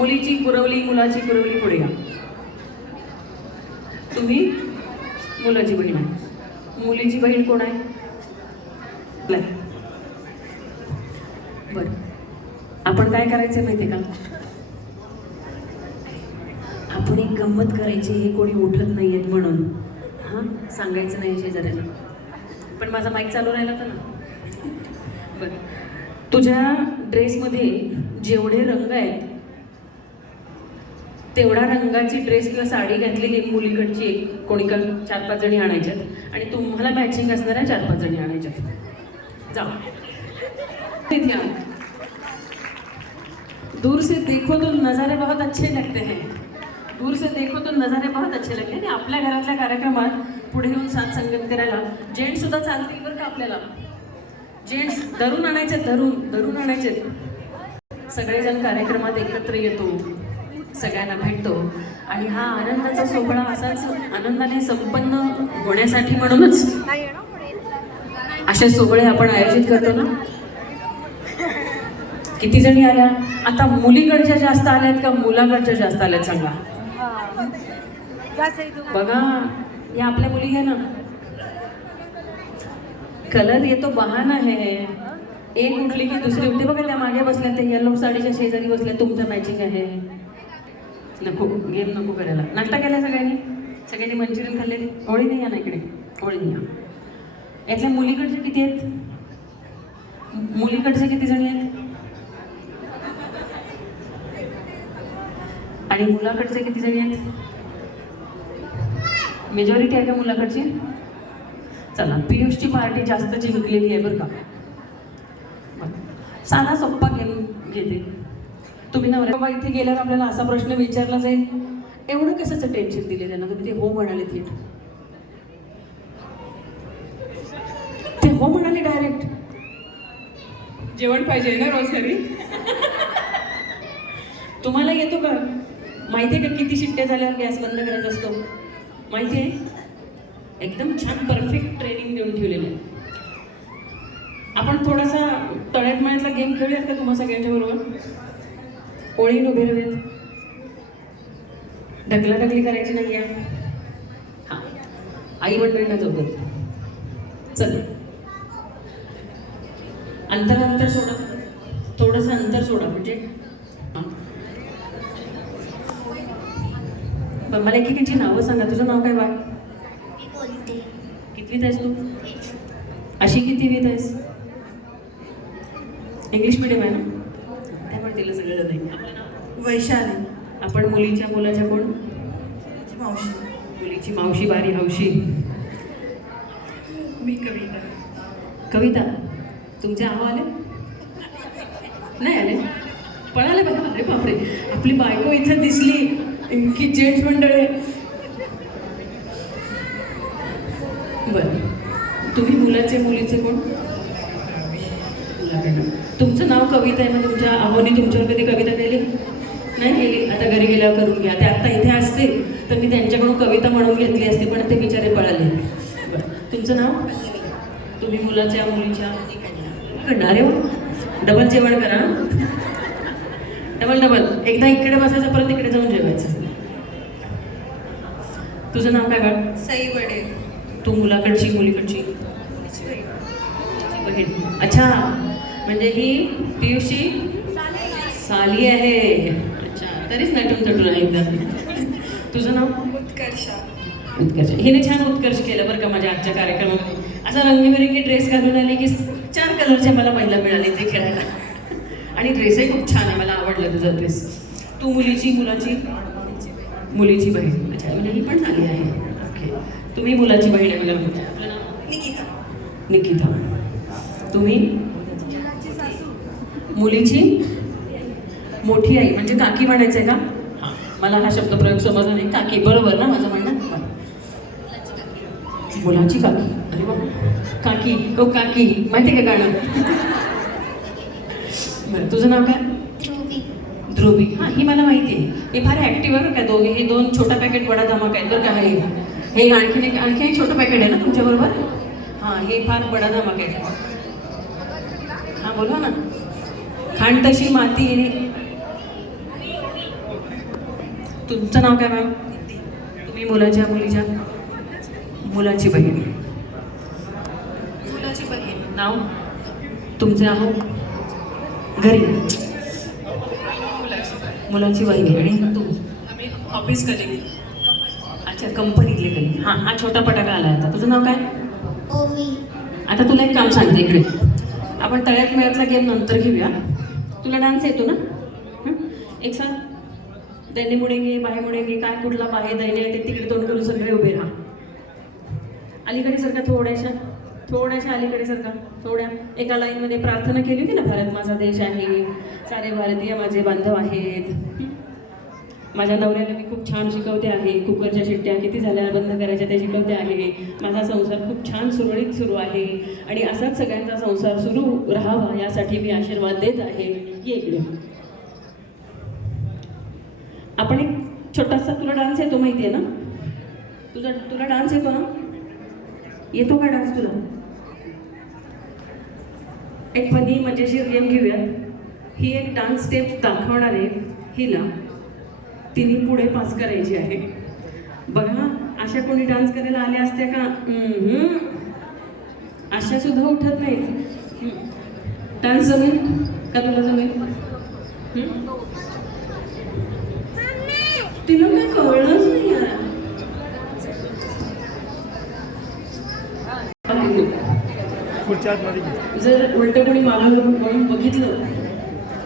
मुलीची कुरवली, मुलाची कुरवली, पुढे या. तुम्ही मुलाची बहीण आहे. मुलीची बहीण कोण आहे? बरं, आपण काय करायचं माहितीये का? आपण एक गंमत करायची, हे कोणी उठत नाहीयेत म्हणून. हां, सांगायचं नाही शेजाऱ्याला. पण माझा माईक चालू राहिला होता ना. बरं, तुझ्या ड्रेसमध्ये जेवढे रंग आहेत तेवढा रंगाची ड्रेस किंवा साडी घातलेली मुलीकडची एक कोणी 4-5 जणी आणायच्यात आणि तुम्हाला मॅचिंग असणाऱ्या 4-5 जणी आणायच्यात. जाऊ. दूर से देखो तो नज़ारे बहुत अच्छे लगते हैं. दूर से देखो तो नज़ारे बहुत अच्छे लगते हैं. आणि आपल्या घरातल्या कार्यक्रमात पुढे येऊन साथ संगत करायला जेंट्स सुद्धा चालतील बरं का. आपल्याला जेंट्स धरून आणायचे, धरून आणायचे. सगळेजण कार्यक्रमात एकत्र येतो, सगळ्यांना भेटतो आणि हा आनंदाचा सोहळा असाच आनंदाने संपन्न होण्यासाठी म्हणूनच असे सोहळे आपण आयोजित करतो ना. किती जणी आल्या? आता मुलीकडच्या जास्त आल्यात का मुलाकडच्या जास्त आल्यात सांगा बघा. या आपल्या मुली आहे ना, कलर येतो बहाना आहे. एक उठली की दुसरी उठते. बघा त्या मागे बसल्या, त्या येलो साडीच्या शेजारी बसल्या, तुमचं मॅचिंग आहे. नको गेम नको करायला. नाश्ता केला सगळ्यांनी मंचुरियन खाल्ले. होळी नाही या ना इकडे, होळी नाही या. यातल्या मुलीकडचे किती आहेत? मुलीकडचे किती जणी आहेत आणि मुलाकडचे किती जणी आहेत? मेजॉरिटी आहे का मुलाकडची? चला, पियुषची पार्टी जास्त जिंकलेली आहे बरं का. साधा सोप्पा गेम घेते. तुम्ही नवरा बाबा इथे गेल्यावर आपल्याला असा प्रश्न विचारला जाईल, एवढं कशाचं टेन्शन दिले त्यांना? तुम्ही ते हो म्हणाले, थेट ते हो म्हणाले डायरेक्ट. जेवण पाहिजे ना रोज घरी. तुम्हाला येतो का? माहिती आहे का किती शिट्ट्या झाल्यावर गॅस बंद करायचा असतो? माहिती आहे? एकदम छान परफेक्ट ट्रेनिंग देऊन ठेवलेलं आहे. आपण थोडासा तळ्यात मळ्यातला गेम खेळूयात का तुम्हा सगळ्यांच्या बरोबर? ओळीन उभे राहूयात. ढकलाढकली करायची नाही आहे. हां, आई मंडळींना जोडत. चल, अंतर सोडा, थोडंसं अंतर सोडा. म्हणजे मला एकेकांची नावं सांगा. तुझं नाव काय बाळ? कितवीत आहेस तू? अशी कितवीत आहेस? इंग्लिश मिडियम आहे ना, त्यामुळे तिला सगळं नाही. आपलं नाव? वैशाली. आपण मुलीच्या मुलाच्या कोण? मावशी. मुलीची मावशी बारी हौशी. मी कविता. कविता, तुमचे आव आले? नाही आले? पळाले बघा. अरे बापरे, आपली बायको इथं दिसली की जेंट्स मंडळ आहे. बरं, तुम्ही मुलाचे मुलीचे कोण? तुमचं नाव कविता आहे, मग तुमच्या आहोनी तुमच्यावर कधी कविता केली नाही? केली. आता घरी गेल्यावर करून घ्या. ते आत्ता इथे असते तर मी त्यांच्याकडून कविता म्हणून घेतली असते, पण ते बिचारे पळाले. बरं, तुमचं नाव? तुम्ही मुलाच्या मुलीच्या करणारे हो. डबल जेवण करा. डबल एकदा इकडे बसायचं, परत इकडे जाऊन जेवायचं. तुझं नाव काय बाळ? सई वडे. तू मुलाकडची मुलीकडची बहीण? अच्छा, म्हणजे ही पियुषी साली आहे. अच्छा, तरीच नटून थटून आहे एकदम. तुझं नाव? उत्कर्षा. उत्कर्ष. हिने छान उत्कर्ष केलं बरं का माझ्या आजच्या कार्यक्रमात. असा रंगीबेरंगी ड्रेस घालून आली की 4 कलरच्या मला महिला मिळाली ते खेळायला. आणि ड्रेसही खूप छान आहे, मला आवडलं तुझा ड्रेस. तू मुलीची मुलाची? मुलीची बहीण. अच्छा, म्हणजे ही पण चांगली आहे. ओके, तुम्ही मुलाची बहीण आहे. मला म्हणते आपलं नाव? निकिता. निकिता. तुम्ही? मुलीची मोठी आई म्हणजे काकी म्हणायचं आहे का? हां, मला हा शब्दप्रयोग समजला नाही. काकी बरोबर ना माझं म्हणणं? मुलाची काकी. अरे बाबा, काकी हो काकी, माहिती का गाणं? बरं, तुझं नाव काय? ध्रुवी. हां, ही मला माहिती आहे. हे फार ॲक्टिव्ह आहे बरं का दोघे. हे 2 छोटा पॅकेट बडा धमाका आहेत बरं का. हे आणखीन एक छोटं पॅकेट आहे ना तुमच्याबरोबर? हां, हे फार बडा धमाका आहे. हां, बोलवा ना. खाण तशी माती. तुमचं नाव काय मॅम? तुम्ही मुलाच्या मुलीच्या? मुलाची बहीण. मुलाची बहीण. नाव तुमचे आहो घरी? मुलाची बहीण. आणि तू? आम्ही ऑफिस कलिंग. अच्छा, कंपनीतले कली. हां, हा छोटा पटाका आला आता. तुझं नाव काय? ओवी. आता तुला एक काम सांगते इकडे. आपण तळ्यात मेळ्यातला गेम नंतर घेऊया. तुला डान्स येतो ना? हं? एक सांग. दैने मुडेंगे, बाहे मुडेंगे, काय कुठला बाहे दैने आहे ते तिकडे तोंड करून सगळे उभे राहा. अलीकडे सरका, थोड्याशा अलीकडे सरका. थोड्या एका लाईनमध्ये प्रार्थना केली होती ना, भारत माझा देश आहे, सारे भारतीय माझे बांधव आहेत. माझ्या नवऱ्याला मी खूप छान शिकवते आहे, कुकरच्या शिट्ट्या किती झाल्या बंद करायच्या ते शिकवते आहे, माझा संसार खूप छान सुरळीत सुरू आहे आणि असाच सगळ्यांचा संसार सुरू राहावा यासाठी मी आशीर्वाद देत आहे. ये इकडे. आपण एक छोटासा, तुला डान्स येतो माहिती आहे ना? तुला डान्स येतो ना? येतो का डान्स तुला? एक फनी मजेशीर गेम घेऊयात. ही एक डान्स स्टेप दाखवणार आहे. हिला तिने पुढे पास करायची आहे. बघा, अशा कोणी डान्स करायला आल्या असत्या का? अशा सुद्धा उठत नाहीत. डान्स जमेल का तुला? जमेल? तिला काय कळलंच नाही यार. जर उलट कोणी मागं म्हणून बघितलं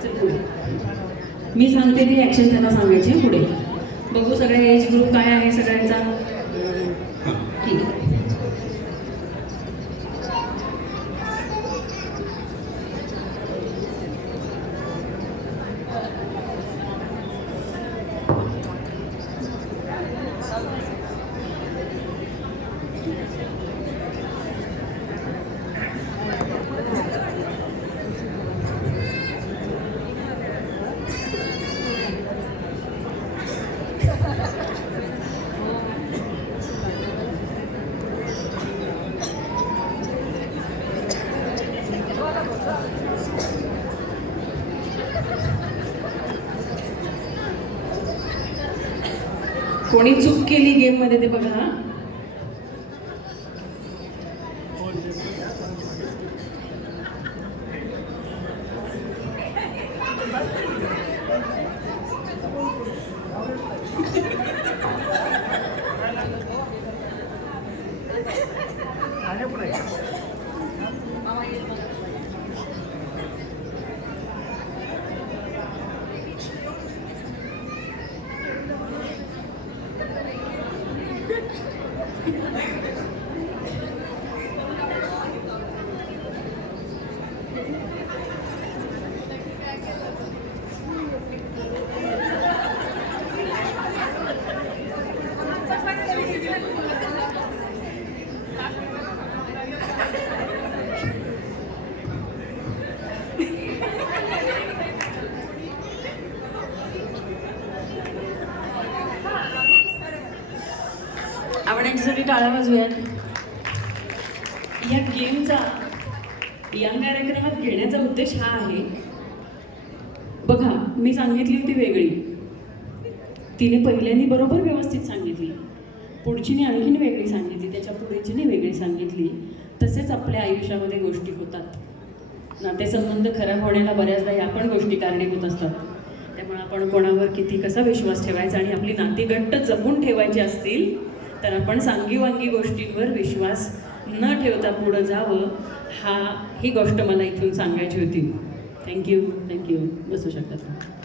तर पुढे मी सांगते ती ॲक्शन त्यांना सांगायची आहे. पुढे बघू सगळ्या एज ग्रुप काय आहे सगळ्यांचा. ठीक आहे. कोणी चूक केली गेम मध्ये ते बघा. आपण यांच्यासाठी टाळ्या वाजवूयात. या गेमचा, या कार्यक्रमात घेण्याचा उद्देश हा आहे. बघा, मी सांगितली होती वेगळी, तिने पहिल्यांनी बरोबर व्यवस्थित सांगितली, पुढचीने आणखीन वेगळी सांगितली, त्याच्या पुढेचीने वेगळी सांगितली. तसेच आपल्या आयुष्यामध्ये गोष्टी होतात. नातेसंबंध खराब होण्याला बऱ्याचदा या पण गोष्टी कारणीभूत असतात. त्यामुळे आपण कोणावर किती कसा विश्वास ठेवायचा आणि आपली नाती घट्ट जपून ठेवायची असतील तर आपण सांगीवांगी गोष्टींवर विश्वास न ठेवता पुढं जावं. ही गोष्ट मला इथून सांगायची होती. थँक्यू. बसू शकतात.